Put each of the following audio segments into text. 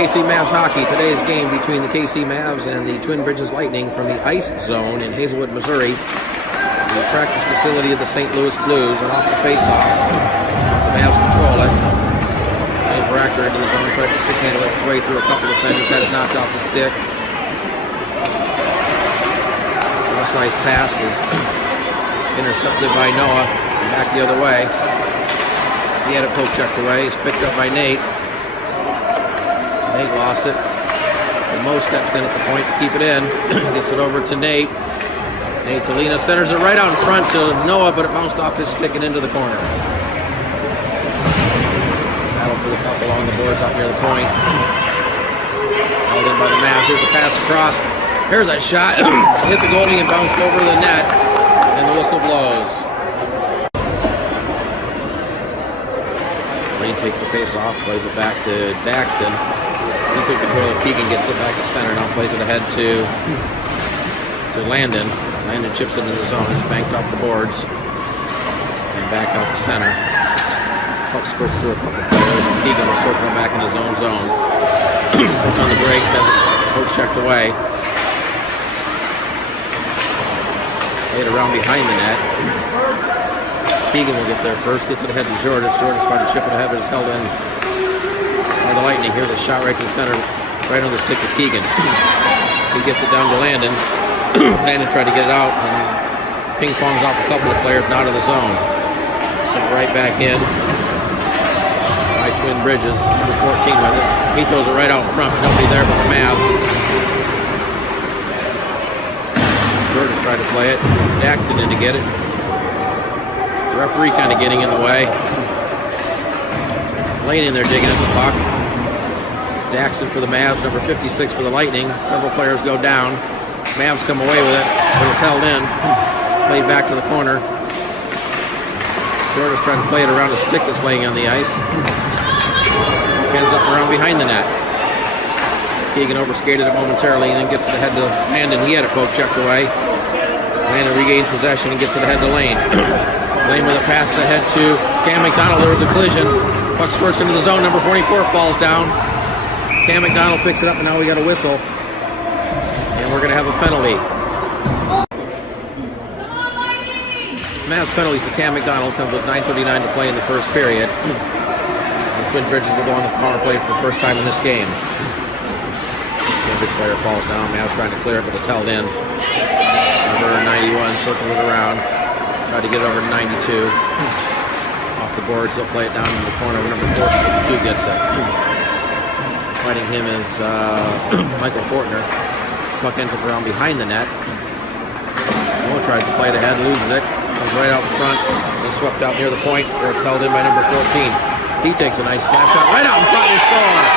KC Mavs hockey. Today's game between the KC Mavs and the Twin Bridges Lightning from the Ice Zone in Hazelwood, Missouri. The practice facility of the St. Louis Blues, and off the face-off, the Mavs control it. Dave Racker into the zone, tried to stick handle it his way through a couple of defenders, had it knocked off the stick. Nice pass is intercepted by Noah, back the other way. He had it poke checked away. He's picked up by Nate. Nate lost it. And Mo steps in at the point to keep it in. Gets it over to Nate. Nate Talina centers it right out in front to Noah, but it bounced off his stick and into the corner. Battle for the cup along the boards out near the point. Held in by the Mavs. Here's the pass across. Here's that shot. Hit the goalie and bounced over the net, and the whistle blows. Lane takes the face off, plays it back to Daxton. He took control of Keegan, gets it back to center, now plays it ahead to Landon. Landon chips it into the zone. He's banked off the boards and back out to center. Puck squirts through a couple players, and Keegan will circle back in his own zone. It's on the brakes, has it poke checked away. Laid around behind the net. Keegan will get there first, gets it ahead to Jordan. Jordan's trying to chip it ahead, but it's held in by the Lightning. Here's a shot right to the center, right on the stick of Keegan. He gets it down to Landon. Landon tried to get it out, and ping-pongs off a couple of players and out of the zone. Sent right back in by Twin Bridges, number 14 with it. He throws it right out in front, nobody there but the Mavs. Jordan tried to play it. Daxton in to get it. The referee kind of getting in the way. Lane in there digging at the puck. Daxton for the Mavs, number 56 for the Lightning. Several players go down. Mavs come away with it, but it's held in. Played back to the corner. Jordan's trying to play it around a stick that's laying on the ice. Ends up around behind the net. Keegan overskated it momentarily and then gets it ahead to Landon. He had it poke checked away. Landon regains possession and gets it ahead to Lane. Lane with a pass ahead to Cam McDonald. There was a collision. Puck squirts into the zone. Number 44 falls down. Cam McDonald picks it up, and now we got a whistle. And we're going to have a penalty. Mavs penalties to Cam McDonald comes with 9:39 to play in the first period. The Twin Bridges will go on the power play for the first time in this game. Cambridge player falls down. Mavs trying to clear it, but it's held in. Number 91 circles it around. Tried to get it over to 92. Off the boards, they'll play it down in the corner. Number 42 gets it. Fighting him is Michael Fortner. Puck ends up around behind the net. Moore tries to play it ahead, loses it. Comes right out in front. He's swept out near the point where it's held in by number 14. He takes a nice slap shot right out in front and scores.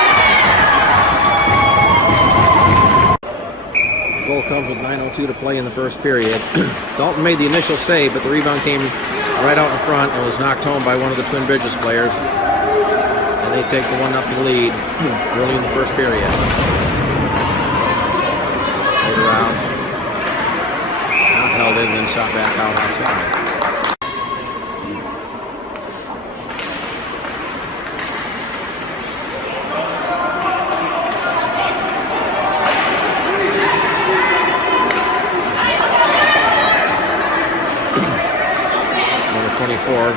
Goal comes with 9:02 to play in the first period. Dalton made the initial save, but the rebound came right out in front and was knocked home by one of the Twin Bridges players. And they take the 1-0 lead early in the first period. Played around. Not held in, then shot back out outside.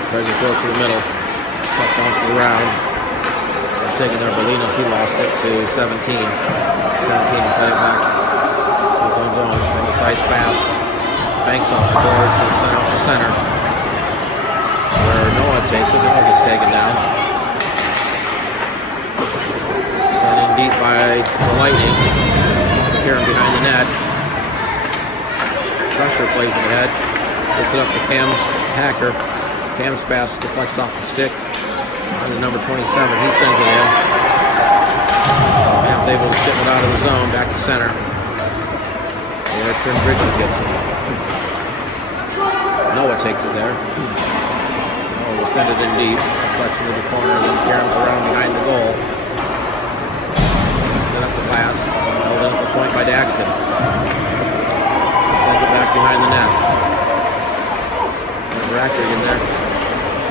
Tries to throw it to the middle. Puck bounces around. It's taken there. Bolinas, he lost it to 17. 17 to play it back. His own zone. And the size pass. Banks off the boards and sent out to center. Where Noah takes it. Noah gets taken down. Sent in deep by the Lightning. Here behind the net. Crusher plays it ahead. Gets it up to Cam Hacker. Cam's pass deflects off the stick on the number 27. He sends it in. Cam's able to chip it out of the zone back to center. There, Twin Bridges gets it. Noah takes it there. Noah will send it in deep. Deflects into the corner, then Karen's around behind the goal. Set up the pass. Held in at the point by Daxton. Sends it back behind the net. Racker in there.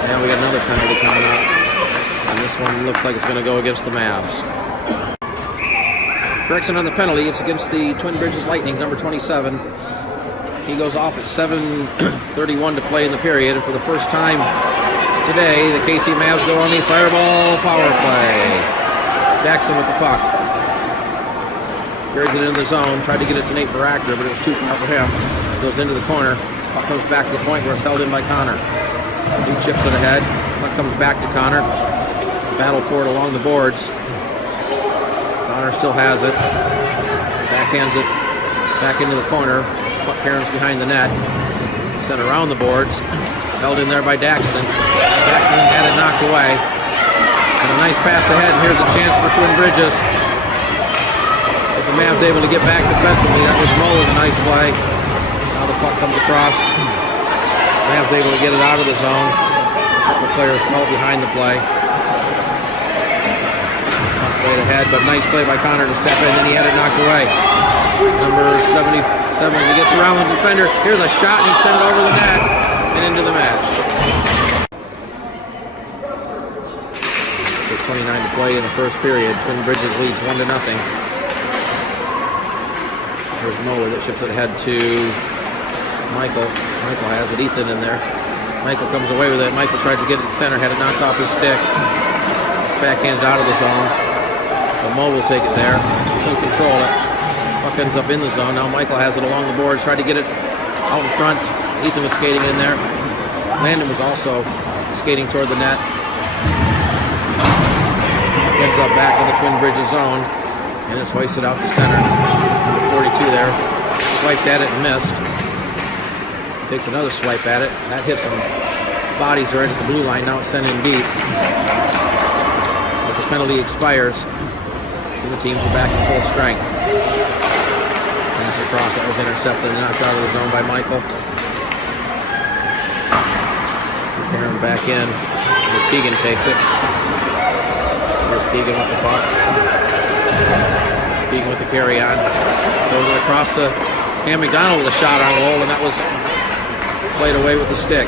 And we got another penalty coming up. And this one looks like it's going to go against the Mavs. Correction on the penalty. It's against the Twin Bridges Lightning, number 27. He goes off at 7:31 to play in the period. And for the first time today, the KC Mavs go on the fireball power play. Jackson with the puck. Carries it into the zone. Tried to get it to Nate Baracker, but it was too far for him. Goes into the corner. Puck comes back to the point where it's held in by Connor. He chips it ahead. Puck comes back to Connor. Battle for it along the boards. Connor still has it. Backhands it back into the corner. Puck caroms behind the net. Sent around the boards. Held in there by Daxton. Daxton had it knocked away. And a nice pass ahead. And here's a chance for Twin Bridges. If the Mavs able to get back defensively, that was Mo with a nice play. Now the puck comes across. Mavs able to get it out of the zone. The players fell behind the play. Played ahead, but nice play by Connor to step in, and he had it knocked away. Number 77, he gets around the defender. Here's a shot, and he sent it over the net and into the match. 6:29 to play in the first period. Twin Bridges leads 1-0. There's Moeller that ships it ahead to Michael. Michael has it. Ethan in there. Michael comes away with it. Michael tried to get it to center, had it knocked off his stick. It's backhanded out of the zone. But Mo will take it there. Couldn't control it. Puck ends up in the zone. Now Michael has it along the boards. Tried to get it out in front. Ethan was skating in there. Landon was also skating toward the net. Ends up back in the Twin Bridges zone. And it's hoisted out to center. Number 42 there. Swiped at it and missed. Takes another swipe at it. That hits some bodies right at the blue line. Now it's sent in deep. As the penalty expires, the teams are back in full strength. Pass across, that was intercepted and knocked out of the zone by Michael. Aaron back in. Keegan takes it. There's Keegan with the puck. Keegan with the carry on. Throws it across to Cam McDonald with a shot on goal, and that was played away with the stick.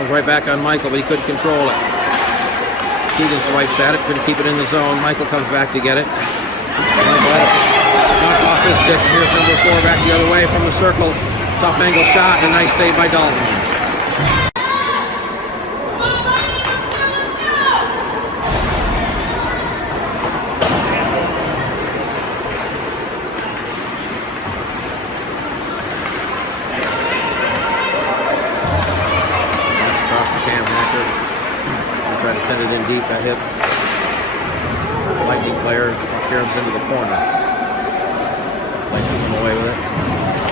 Comes right back on Michael, but he couldn't control it. Keegan swipes at it, couldn't keep it in the zone. Michael comes back to get it. Michael had it knocked off his stick. Here's number 4 back the other way from the circle. Top angle shot, and a nice save by Dalton. Tried to send it in deep. That hit the Lightning player. Caroms into the corner. Lightning come away with it.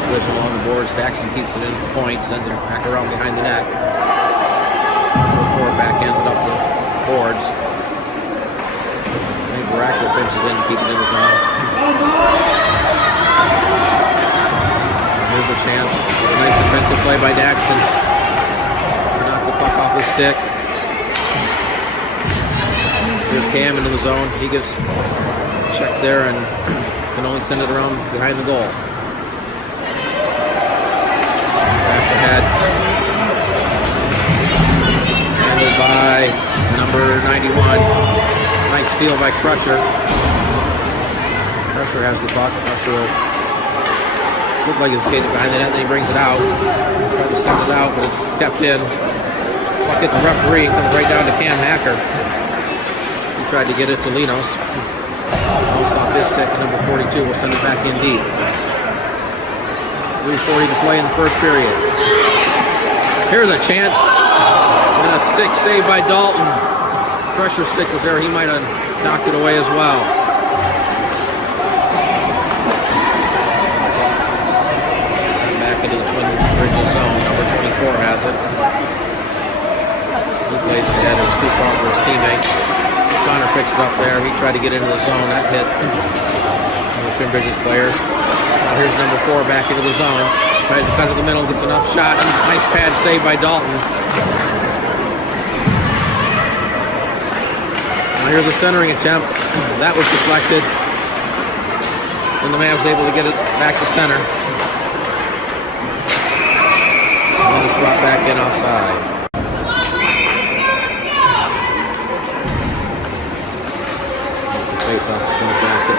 Collision along the boards. Daxton keeps it in the point. Sends it back around behind the net. Number 4 back ends it up the boards. Baracker pinches in to keep it in the zone. Here's a chance. A nice defensive play by Daxton. Knock the puck off his stick. Here's Cam into the zone. He gets checked there and can only send it around behind the goal. Pass ahead. Handled by number 91. Nice steal by Crusher. Crusher has the puck. Crusher looked like he's skating behind the net, and then he brings it out. Tries to send it out, but it's kept in. Puck hits the referee and comes right down to Cam Hacker. Tried to get it to Linos. Bounced off his stick, and number 42 will send it back in deep. 3:40 to play in the first period. Here's a chance. And a stick saved by Dalton. Crusher's stick was there. He might have knocked it away as well. And back into the Twin Bridges zone. Number 24 has it. He plays ahead. It's too far for his teammate. Connor picks it up there. He tried to get into the zone. That hit one of the Twin Bridges players. Now here's number 4 back into the zone. Tries to cut to the middle. Gets enough shot. And nice pad save by Dalton. Now here's a centering attempt. That was deflected. And the Mavs able to get it back to center. And it's brought back in offside. Face off the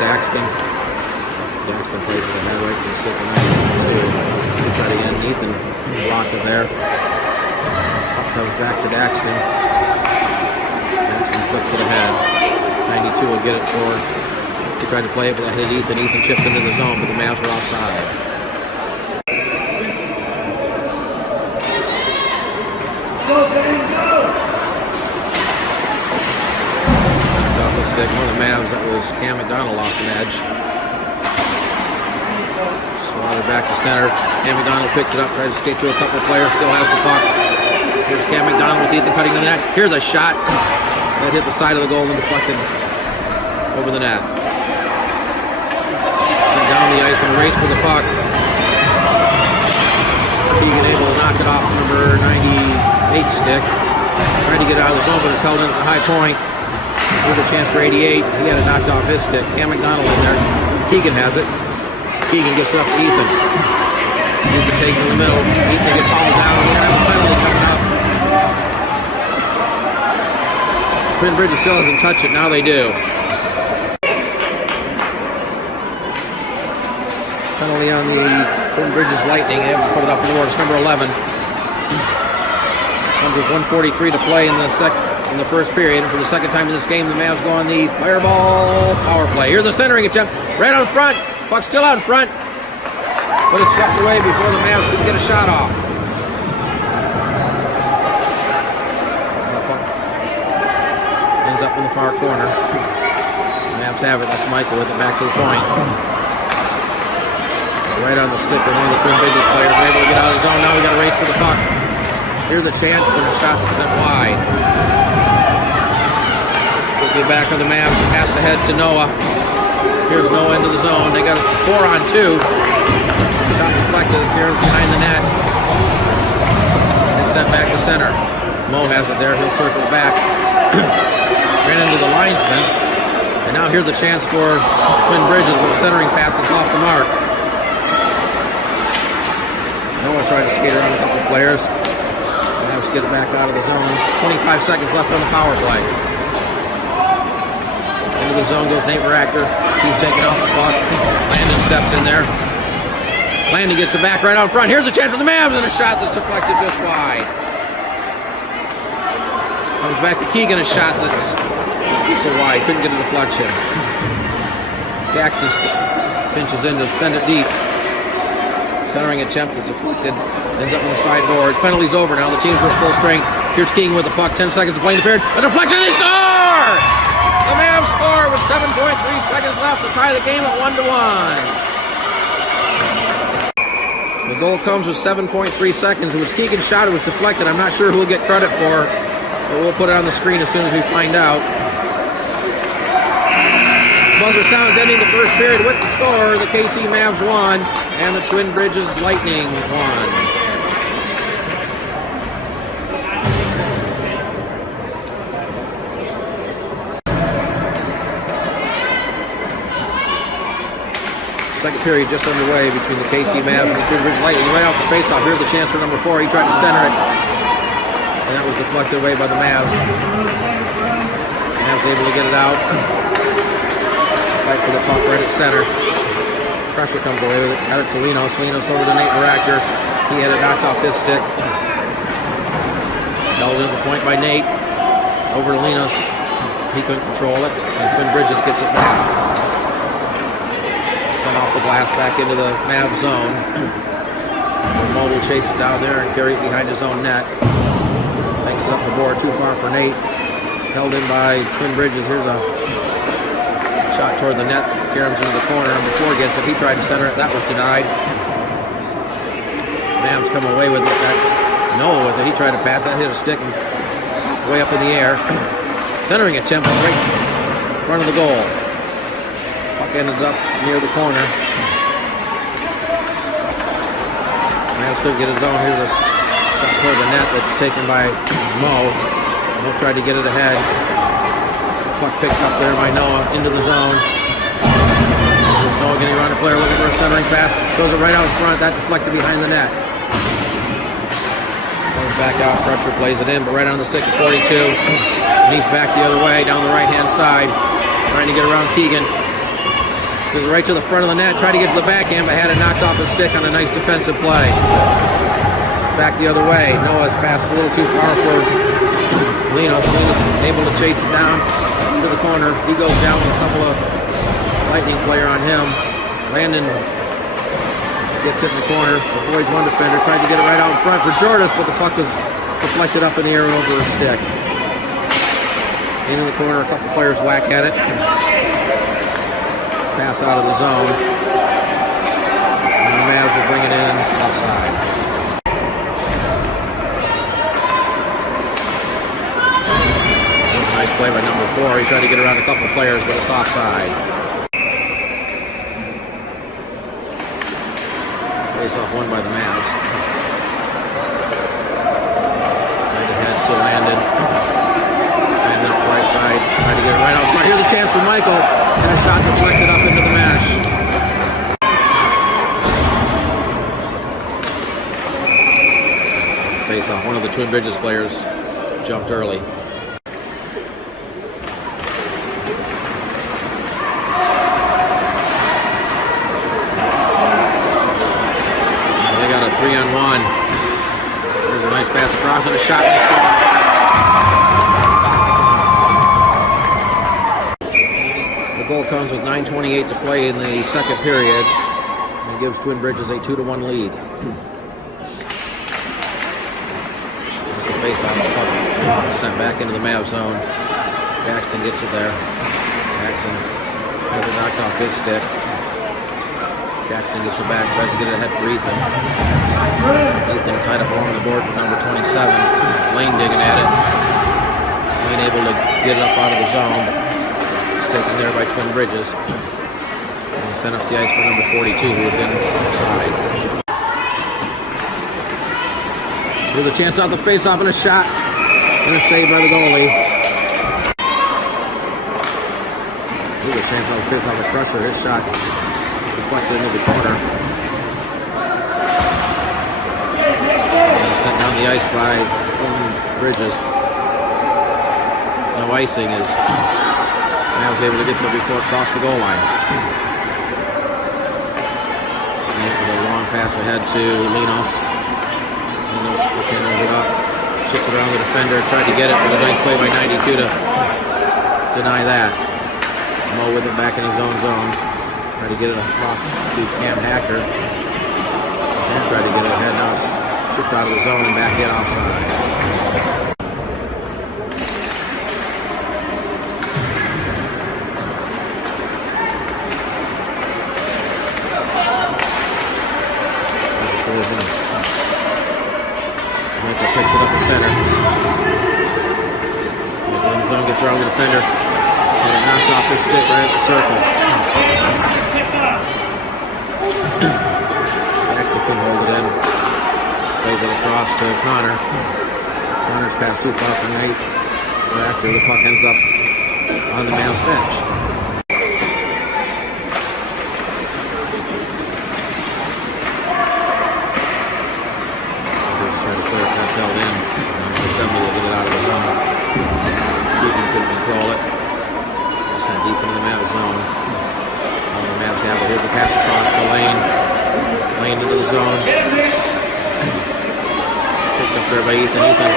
Daxton. Daxton plays with the head right to the stick of 92. Try to end Ethan. Block it there. Comes back to Daxton. Daxton flips it ahead. 92 will get it for. He tried to play it, but that hit Ethan. Ethan chipped into the zone, but the Mavs were offside. Off the stick, one of the Mavs, that was Cam McDonald, lost an edge. Slaughter back to center. Cam McDonald picks it up, tries to skate through a couple of players, still has the puck. Here's Cam McDonald with Ethan cutting to the net. Here's a shot that hit the side of the goal and deflected over the net. And down the ice and a race for the puck. Keegan able to knock it off number 98 stick. Trying to get out of the zone, but it's held in at the high point. Here's a chance for 88. He had it knocked off his stick. Cam McDonald in there. Keegan has it. Keegan gets it up to Ethan. He's the take in the middle. Ethan gets hauled down. We're going to have a penalty coming up. Twin Bridges still doesn't touch it. Now they do. Penalty on the Twin Bridges Lightning. They haven't put it up in the board. It's number 11. With 1:43 to play in the first period. And for the second time in this game, the Mavs go on the fireball power play. Here's the centering attempt. Right on front. Puck still out front. But it's swept away before the Mavs could get a shot off. Ends up in the far corner. The Mavs have it. That's Michael with it back to the point. Right on the stick of one of the Twin Bridges players. We're able to get out of the zone. Now we got to race for the puck. Here's a chance and a shot sent wide. Quickly back on the Mavs. Pass ahead to Noah. Here's Noah into the zone. They got a 4-on-2. Shot deflected. Appearance behind the net. And sent back to center. Mo has it there. He'll circle back. Ran into the linesman. And now here's the chance for Twin Bridges with a centering pass that's off the mark. Noah tried to skate around a couple of players. Let's get it back out of the zone. 25 seconds left on the power play. Into the zone goes Nate Racker. He's taking off the puck. Landon steps in there. Landon gets it back right out front. Here's a chance for the Mavs and a shot that's deflected just wide. Comes back to Keegan, a shot that's so wide. Couldn't get a deflection. Jackson pinches in to send it deep. Centering attempt is deflected. Ends up on the sideboard. Penalty's over now. The team's with full strength. Here's Keegan with the puck. 10 seconds to play in the period. A deflection. They score! The Mavs score with 7.3 seconds left to tie the game at 1-1. The goal comes with 7.3 seconds. It was Keegan's shot. It was deflected. I'm not sure who will get credit for, but we'll put it on the screen as soon as we find out. Buzzer sounds ending the first period with the score. The KC Mavs won, and the Twin Bridges Lightning won. Second period just underway between the KC Mavs and the Twin Bridges Lightning. Right off the faceoff, here's the chance for number 4. He tried to center it, and that was deflected away by the Mavs. Mavs able to get it out. Fight for the puck right at center. Pressure comes away with it. Got it to Linos. Linos over to Nate Racker. He had it knocked off his stick. Held in the point by Nate. Over to Linos. He couldn't control it. And Twin Bridges gets it back. Sent off the glass back into the Mavs zone. Mo will chase it down there and carry it behind his own net. Makes it up the board. Too far for Nate. Held in by Twin Bridges. Here's a shot toward the net. Caroms into the corner. Number 4 gets it. He tried to center it. That was denied. Mavs come away with it. That's Noah with it. He tried to pass. That hit a stick and way up in the air. Centering attempt right in front of the goal. Puck ended up near the corner. Mavs still get his own. Here's a shot toward the net that's taken by Mo. Mo tried to get it ahead. Puck picked up there by Noah into the zone. There's Noah getting around a player looking for a centering pass. Throws it right out in front. That deflected behind the net. Goes back out. Crusher plays it in, but right on the stick of 42. And he's back the other way down the right-hand side. Trying to get around Keegan. Goes right to the front of the net. Tried to get to the backhand, but had it knocked off his stick on a nice defensive play. Back the other way. Noah's passed a little too far for Linos. Linos able to chase it down to the corner. He goes down with a couple of Lightning player on him. Landon gets it in the corner. Avoids one defender. Tried to get it right out in front for Jordis, but the puck was deflected up in the air and over his stick. Into the corner. A couple players whack at it. Pass out of the zone. And the Mavs will bring it in offside. Nice play by number 4. He tried to get around a couple players, but it's offside. Face off won by the Mavs. Right ahead to Landon. Landon up right side. Trying to get it right out front. Here's a chance for Michael. And a shot deflected up into the mesh. Face off. One of the Twin Bridges players jumped early. They got a 3-on-1. There's a nice pass across and a shot and a score. The goal comes with 9:28 to play in the second period and gives Twin Bridges a 2-1 lead. The face off the puck sent back into the Mavs zone. Jackson gets it there. Jackson has it knocked off his stick. Jackson gets it back, tries to get it ahead for Ethan. Ethan tied up along the board with number 27. Lane digging at it. Lane able to get it up out of the zone. Taken there by Twin Bridges. And sent up the ice for number 42, who was inside. With a chance out the face-off and a shot. And a save by the goalie. With a chance out the face-off the Crusher. His shot deflected into the corner. And sent down the ice by Twin Bridges. No icing is... I was able to get there before it crossed the goal line. And with a long pass ahead to Linos. Linos handles it up, chipped it around the defender, tried to get it, but a nice play by 92 to deny that. Mo with it back in his own zone. Tried to get it across to Cam Hacker. And tried to get it ahead. Now it's chipped out of the zone and back in offside. Michael picks it up the center. In the zone, gets around the defender. And it knocked off his stick right at the circle. Jackson couldn't hold it in. Plays it across to Connor. Connor's pass too far for Knight. After the puck ends up on the Mavs bench. Held in. Assembly will get it out of the zone. Keegan couldn't control it. Sent deep into the Mavs zone. The Mavs have it. Here's a pass across to Lane. Lane into the zone. Picked up there by Ethan. Ethan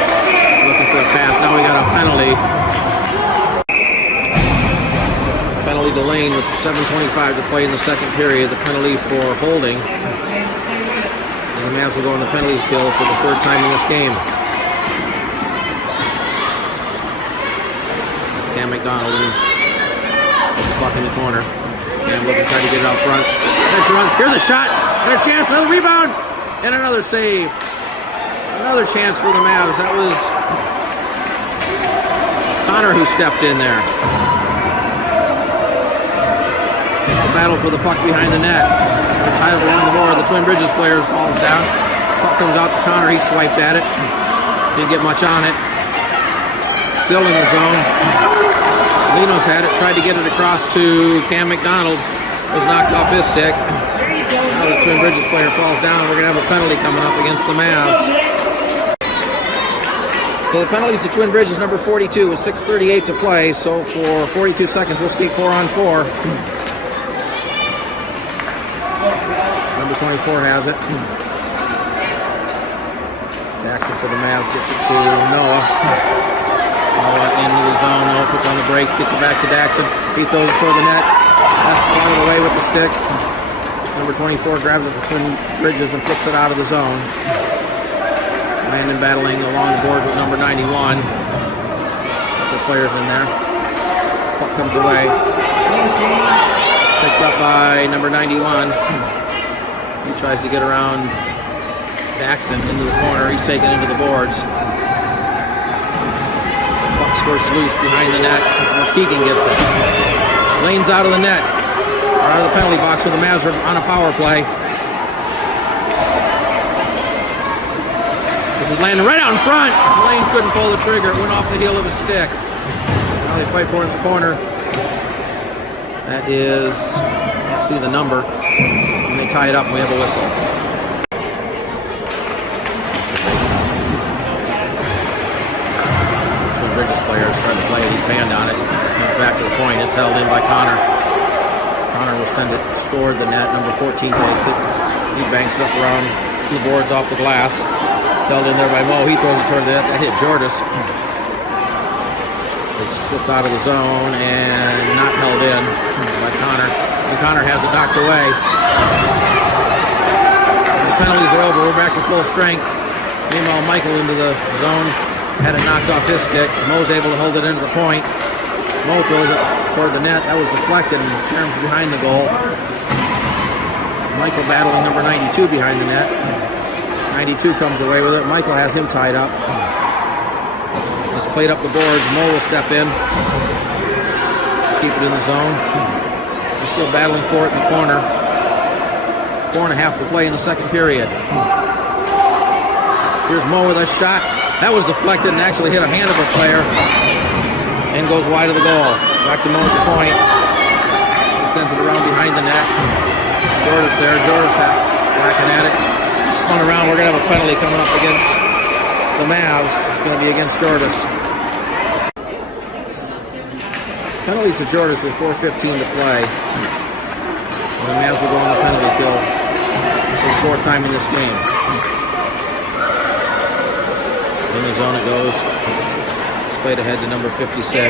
looking for a pass. Now we got a penalty. Penalty to Lane with 7:25 to play in the second period. The penalty for holding. The Mavs will go on the penalties kill for the third time in this game. It's Cam McDonald with the puck in the corner. Cam looking, trying to get it out front. Here's a shot, and a chance, another rebound, and another save. Another chance for the Mavs. That was Connor who stepped in there. The battle for the puck behind the net. Tied up along the board. The Twin Bridges player falls down. Puck comes out to Connor. He swiped at it. Didn't get much on it. Still in the zone. Linos had it. Tried to get it across to Cam McDonald. Was knocked off his stick. Now the Twin Bridges player falls down. We're going to have a penalty coming up against the Mavs. So the penalties to Twin Bridges, number 42, with 6:38 to play. So for 42 seconds, we'll skate 4-on-4. Number 24 has it. Jackson for the Mavs gets it to Noah. Noah into the zone. Noah puts on the brakes, gets it back to Jackson. He throws it toward the net. That's swatted away with the stick. Number 24 grabs it between Bridges and flips it out of the zone. Landon battling along the board with number 91. Couple players in there. Puck comes away. Picked up by number 91. He tries to get around Jackson into the corner. He's taken into the boards. Puck squirts loose behind the net. Keegan gets it. Lane's out of the net. Out of the penalty box with the Mavs on a power play. This is landing right out in front. Lane couldn't pull the trigger. It went off the heel of his stick. Now they fight for it in the corner. That is, can't see the number. And they tie it up and we have a whistle. The Bridges player is trying to play it. He fanned on it. Comes back to the point. It's held in by Connor. Connor will send it toward the net. Number 14 takes it. He banks it up around 2 boards off the glass. Held in there by Mo. He throws it toward the net. That hit Jordis. It's flipped out of the zone and not held in by Connor. And Connor has it knocked away. The penalties are over. We're back to full strength. Meanwhile, Michael into the zone. Had it knocked off his stick. Mo's able to hold it into the point. Mo throws it toward the net. That was deflected and turned behind the goal. Michael battling number 92 behind the net. 92 comes away with it. Michael has him tied up. He's played up the boards. Mo will step in. Keep it in the zone. He's still battling for it in the corner. 4.5 to play in the second period. Here's Mo with a shot. That was deflected and actually hit a hand of a player. And goes wide of the goal. Back to Mo at the point. He sends it around behind the net. Jordis there. Jordis whacking at it. Spun around. We're going to have a penalty coming up against the Mavs. It's going to be against Jordis. Penalties to Jordis with 4:15 to play. And the Mavs will go on the penalty kill for the 4th time in this game. In the zone it goes. Played ahead to number 56. He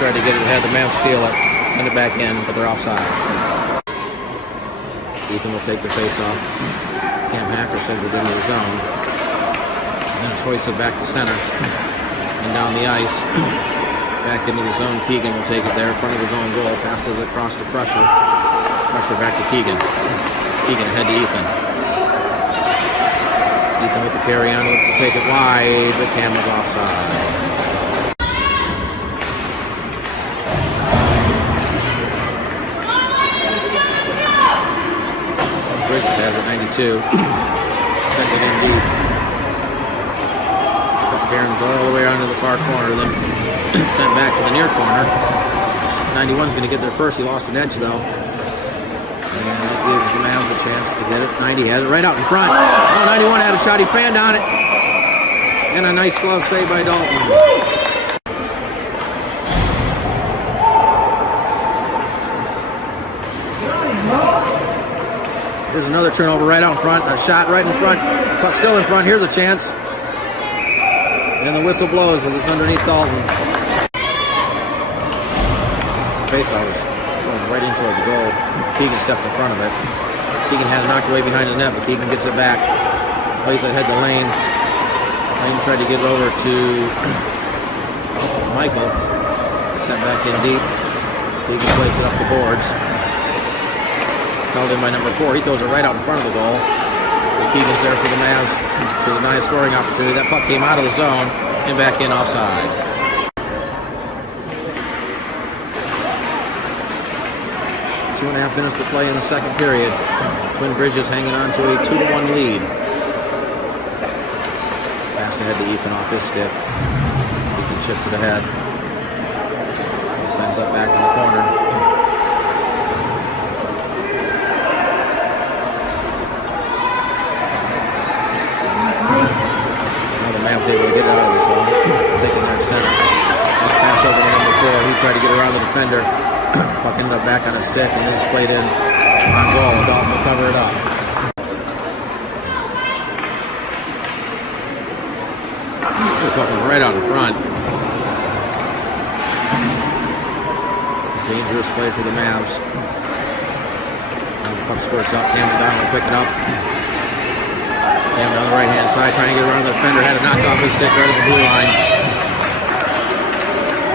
tried to get it ahead. The Mavs steal it. Send it back in, but they're offside. Ethan will take the face-off. Cam Hacker sends it into the zone. And then it's hoisted back to center. And down the ice. Back into the zone. Keegan will take it there in front of his own goal. Passes it across to Pressure. Pressure back to Keegan. Keegan ahead to Ethan. Ethan with the carry on. Looks to take it wide. But Cam was offside. Bridges has it 92. Sends it in deep. Cairns all the way around to the far corner, then sent back to the near corner. 91's going to get there first. He lost an edge though. And that gives the Mavs a chance to get it. 90 has it right out in front. Oh, 91 had a shot. He fanned on it. And a nice glove save by Dalton. Here's another turnover right out in front. A shot right in front. Puck still in front. Here's a chance. And the whistle blows as it's underneath Dalton. Face-off was going right into the goal. Keegan stepped in front of it. Keegan had it knocked away behind the net, but Keegan gets it back. Plays it ahead to Lane. Lane tried to get it over to Michael. Sent back in deep. Keegan plays it up the boards. Held in by number 4. He throws it right out in front of the goal. Keegan's there for the Mavs to deny a scoring opportunity. That puck came out of the zone and back in offside. Two and a half minutes to play in the second period. Twin Bridges hanging on to a 2-1 lead. Pass ahead to Ethan off his stick. Ethan chips it ahead. Ends up back in the corner. Able to get it out of the zone, taking their center. Pass over to number 4. He tried to get around the defender. Puck ended up back on his stick, and then it's played in On goal, Dalton will cover it up. Right out in front. Dangerous play for the Mavs. Puck squirts up. Cam McDonald will pick it up. Cam on the right hand side trying to get around the defender. Had it knocked off his stick right at the blue line.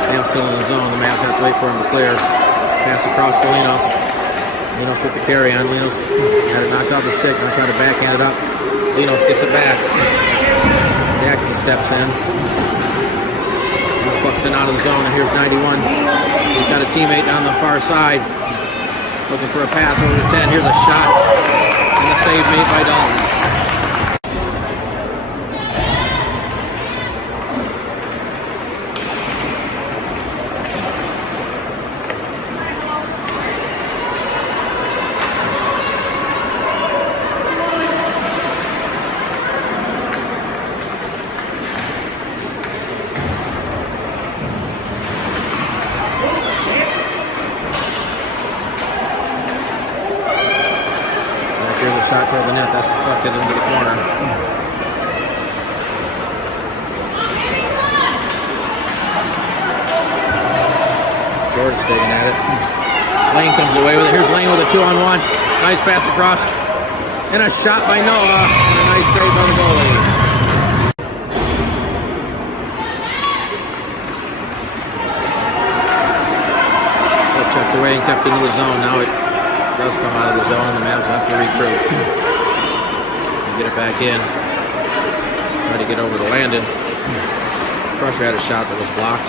Cam's still in the zone. The Mavs have to wait for him to clear. Pass across to Linos. Linos with the carry on. Linos had it knocked off the stick. Now try to backhand it up. Linos gets it back. Jackson steps in. Pucks in out of the zone, and here's 91. He's got a teammate down the far side. Looking for a pass over to 10. Here's a shot. And a save made by Dalton. Shot toward the net, that's deflected into the corner. George taking at it. Lane comes away with it. Here's Lane with a 2-on-1. Nice pass across. And a shot by Noah. And a nice save by the goalie. Checked away and kept into the zone. Now it does come out of the zone. The Mavs have to recruit. They get it back in. Try to get over to Landon. Crusher had a shot that was blocked.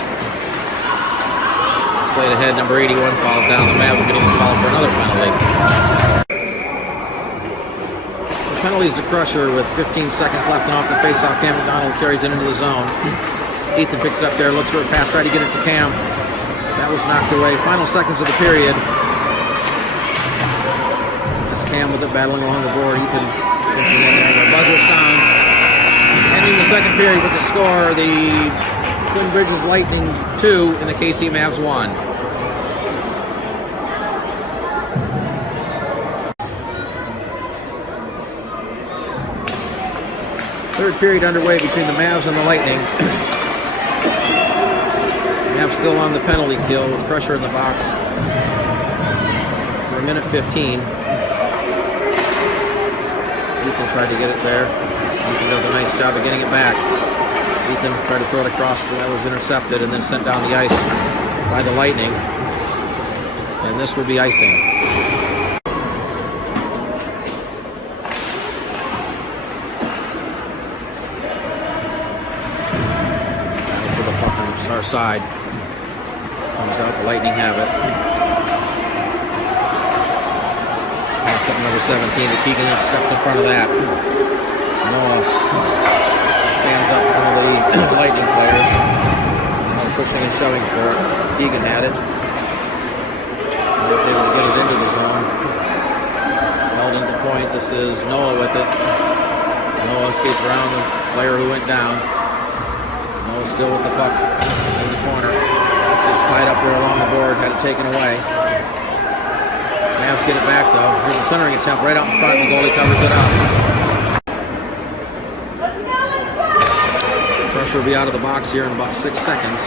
Played ahead. Number 81 falls down. The Mavs are getting called for another penalty. The penalty is to Crusher with 15 seconds left and off the faceoff. Cam McDonald carries it into the zone. Ethan picks it up there, looks for a pass, tried to get it to Cam. That was knocked away. Final seconds of the period. Cam with it battling along the board. Ethan the buzzer sound. Ending the second period with the score, the Twin Bridges Lightning 2 and the KC Mavs 1. Third period underway between the Mavs and the Lightning. Mavs still on the penalty kill with Crusher in the box for a minute 15. Ethan tried to get it there. Ethan does a nice job of getting it back. Ethan tried to throw it across, that was intercepted and then sent down the ice by the Lightning. And this will be icing. Battle for the puck on our side. Comes out, the Lightning have it. Step number 17 to Keegan, steps in front of that. Noah stands up in front of the Lightning players. Pushing and shoving for it. Keegan had it. Not able to get it into the zone. Held into the point. This is Noah with it. Noah skates around the player who went down. Noah still with the puck in the corner. It's tied up there along the board, had it taken away. Mavs get it back though. Here's a centering attempt right out in front. The goalie covers it up. Pressure will be out of the box here in about 6 seconds.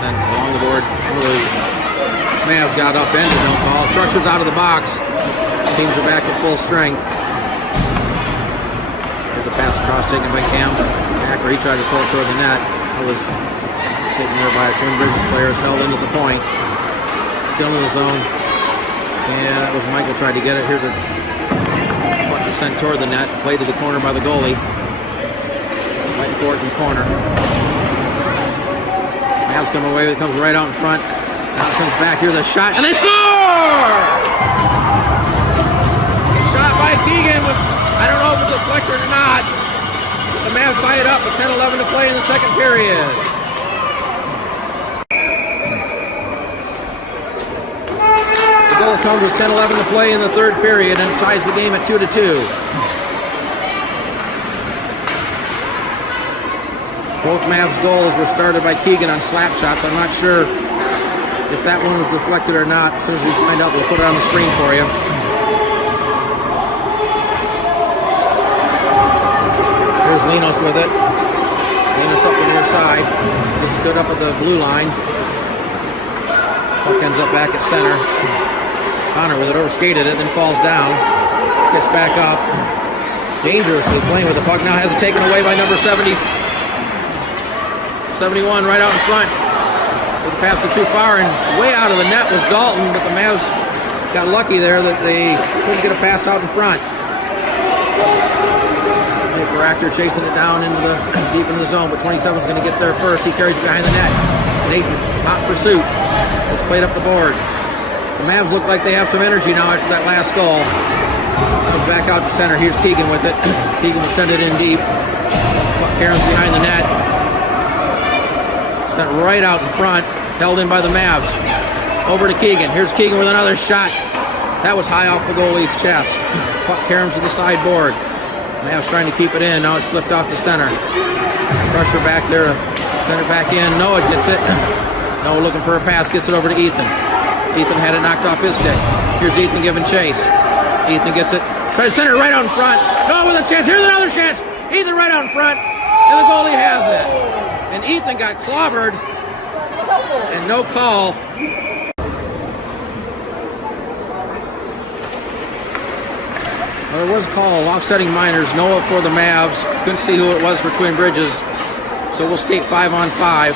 Sent along the board. Mavs got up end, no call. Crusher's out of the box. Teams are back at full strength. There's a pass across taken by Cam. Backer, he tried to pull it toward the net. It was taken there by a Twin Bridges player. Held into the point. Still in the zone. Yeah, that was Michael tried to get it here to puck the sent toward the net. Played to the corner by the goalie. Fighting for it in the corner. Mavs come away with it, comes right out in front. Now it comes back. Here's a shot, and they score! Shot by Keegan with, I don't know if it's a deflector or not. The Mavs tie it up with 10-11 to play in the second period. Goal comes with 10-11 to play in the third period and ties the game at 2-2. Both Mavs goals were started by Keegan on slap shots. I'm not sure if that one was deflected or not. As soon as we find out, we'll put it on the screen for you. Here's Linos with it. Linos up the near side. He stood up at the blue line. Puck ends up back at center. Connor with it, overskated it, then falls down. Gets back up. Dangerously playing with the puck. Now has it taken away by number 71 right out in front. The pass was too far, and way out of the net was Dalton, but the Mavs got lucky there that they couldn't get a pass out in front. Actor chasing it down into the deep into the zone, but 27's going to get there first. He carries it behind the net. Nathan, hot pursuit. It's played up the board. The Mavs look like they have some energy now after that last goal. Comes back out to center. Here's Keegan with it. Keegan will send it in deep. Karen's behind the net. Sent right out in front. Held in by the Mavs. Over to Keegan. Here's Keegan with another shot. That was high off the goalie's chest. Puck Karen's to the sideboard. Mavs trying to keep it in. Now it's flipped off to center. Pressure back there. Center back in. Noah gets it. Noah looking for a pass. Gets it over to Ethan. Ethan had it knocked off his stick. Here's Ethan giving chase. Ethan gets it. Tries to center right out in front. Noah with a chance. Here's another chance. Ethan right out in front. And the goalie has it. And Ethan got clobbered. And no call. Well, there was a call, offsetting minors. Noah for the Mavs. Couldn't see who it was for Twin Bridges. So we'll skate 5-on-5.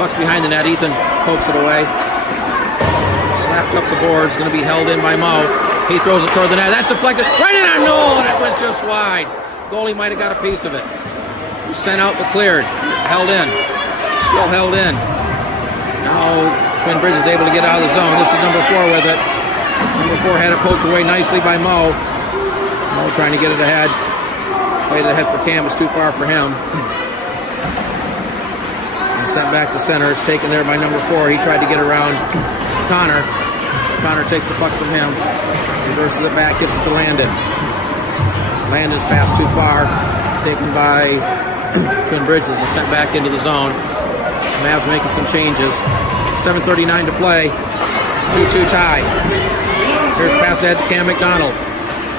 Puck's behind the net. Ethan pokes it away. Slapped up the boards. Going to be held in by Mo. He throws it toward the net. That's deflected. Right in on Noel, and it went just wide. Goalie might have got a piece of it. Sent out but cleared. Held in. Still held in. Now Twin Bridges able to get out of the zone. This is number 4 with it. Number 4 had it poked away nicely by Mo. Mo trying to get it ahead. Played it ahead for Cam. It's too far for him. And sent back to center. It's taken there by number 4. He tried to get around Connor. Connor takes the puck from him. Reverses it back. Gets it to Landon. Landon's passed too far. Taken by Twin Bridges and sent back into the zone. Mavs making some changes. 7:39 to play. 2-2 tie. Here's the pass ahead to Cam McDonald.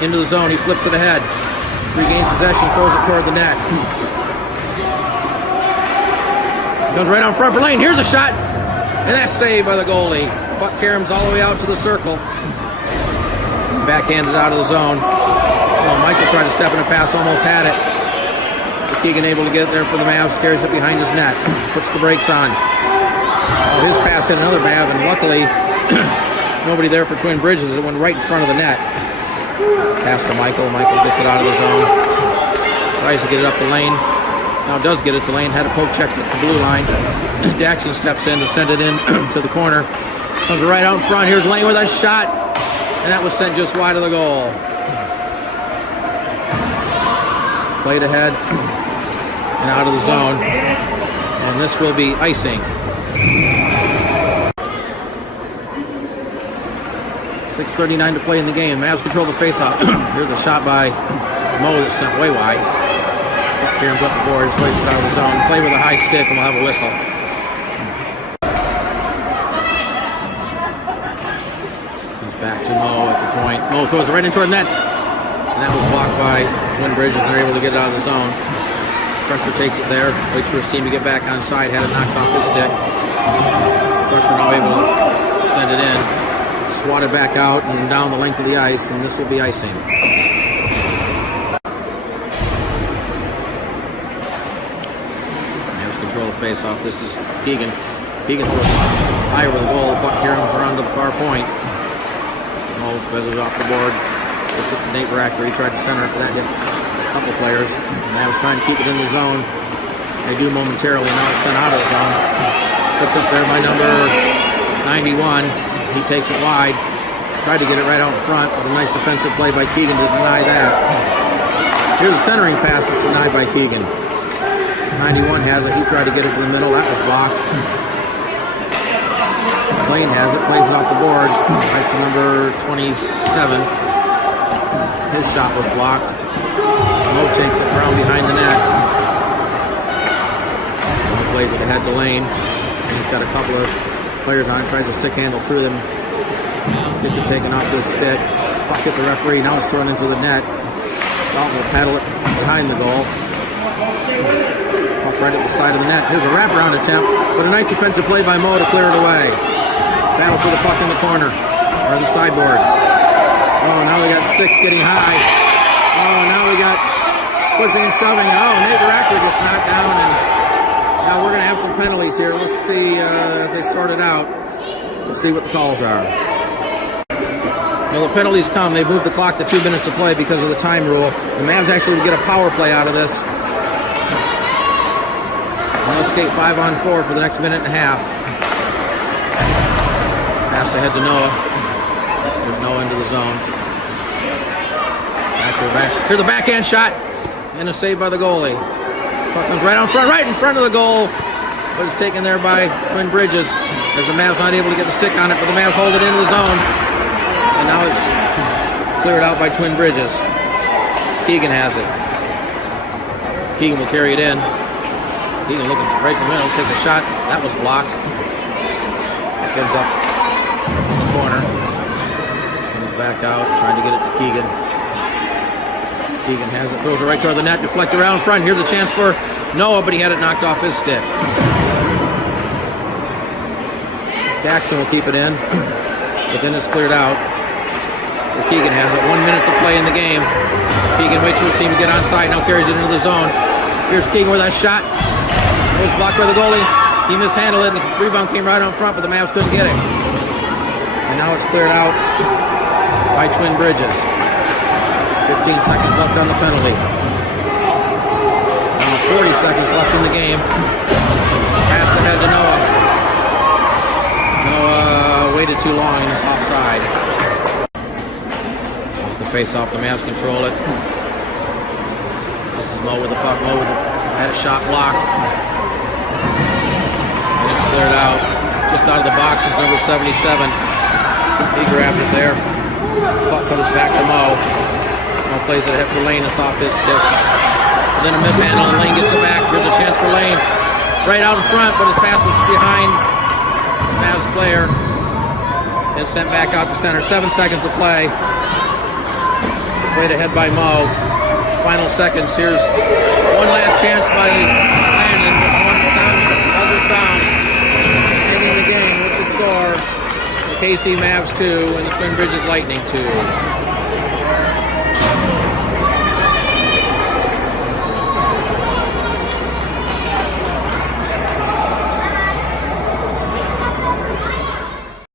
Into the zone. He flips it ahead. Regains possession. Throws it toward the net. Comes right on front for Lane. Here's a shot. And that's saved by the goalie. Puck caroms all the way out to the circle. Backhanded out of the zone. Oh, Michael tried to step in a pass. Almost had it. But Keegan able to get it there for the Mavs. Carries it behind his net. Puts the brakes on. Oh, his pass hit another Mav. And luckily, nobody there for Twin Bridges. It went right in front of the net. Pass to Michael. Michael gets it out of the zone. Tries to get it up the lane. Now does get it to lane. Had a poke check at the blue line. Jackson steps in to send it in to the corner. Comes right out in front. Here's Lane with a shot. And that was sent just wide of the goal. Played ahead and out of the zone. And this will be icing. 6:39 to play in the game. Mavs control the faceoff. Here's a shot by Mo that's sent way wide. Caroms up the board, slices it out of the zone. Play with a high stick and we'll have a whistle. Back to Mo at the point. Mo throws it right into the net. And that was blocked by Twin Bridges and they're able to get it out of the zone. Crusher takes it there. Waits for his team to get back on side. Had it knocked off his stick. Crusher now able to send it in. Swatted back out and down the length of the ice, and this will be icing. Mavs control the face-off. This is Keegan. Keegan throws high over the goal. Puck caroms around to the far point. Mo feathers off the board. Gets it to Nate Racker. He tried to center it, but that hit a couple players. Mavs trying to keep it in the zone. They do momentarily. Now it's sent out of the zone. Picked up there by number 91. He takes it wide. Tried to get it right out in front, but a nice defensive play by Keegan to deny that. Here's a centering pass that's denied by Keegan. 91 has it. He tried to get it in the middle. That was blocked. Blaine has it. Plays it off the board. Right to number 27. His shot was blocked. Mo takes it around behind the net. Mo plays it ahead to Lane. And he's got a couple of Players on, tried to stick handle through them. Gets it taken off this stick. Puck hit the referee. Now it's thrown into the net. Dalton will paddle it behind the goal. Puck right at the side of the net. Here's a wraparound attempt, but a nice defensive play by Mo to clear it away. Battle for the puck in the corner, or the sideboard. Oh, now we got sticks getting high. Oh, now we got pushing and shoving. Oh, Nate Racker gets knocked down, and now we're going to have some penalties here. Let's see as they sort it out. Let's see what the calls are. Well, the penalties come. They moved the clock to 2 minutes to play because of the time rule. The Mavs actually would get a power play out of this. No skate 5-on-4 for the next minute and a half. Pass ahead to Noah. There's Noah into the zone. Back. Here's the backhand shot. And a save by the goalie. Puck comes right in front of the goal. But it's taken there by Twin Bridges. As the Mavs not able to get the stick on it, but the Mavs hold it into the zone. And now it's cleared out by Twin Bridges. Keegan has it. Keegan will carry it in. Keegan looking right in the middle, takes a shot. That was blocked. Gets up in the corner. Comes back out, trying to get it to Keegan. Keegan has it, throws it right toward the net, deflect around front. Here's a chance for Noah, but he had it knocked off his stick. Daxton will keep it in, but then it's cleared out. So Keegan has it. 1 minute to play in the game. Keegan waits for his team to get onside, now carries it into the zone. Here's Keegan with that shot. It was blocked by the goalie. He mishandled it, and the rebound came right on front, but the Mavs couldn't get it. And now it's cleared out by Twin Bridges. 15 seconds left on the penalty. Now 40 seconds left in the game. Pass ahead to Noah. Noah waited too long and is offside. Off the face-off, the Mavs control it. This is Mo with the puck. Mo had a shot blocked. And it's cleared out. Just out of the box is number 77. He grabbed it there. Puck comes back to Mo. Mo plays it ahead for Lane. It's off his stick. And then a mishandle, and Lane gets it back. Here's a chance for Lane. Right out in front, but his pass was behind the Mavs player. And sent back out to center. 7 seconds to play. Played ahead by Mo. Final seconds. Here's one last chance by Landon. One down to the other sound. Ending the game with the score. The KC Mavs 2 and the Twin Bridges Lightning 2.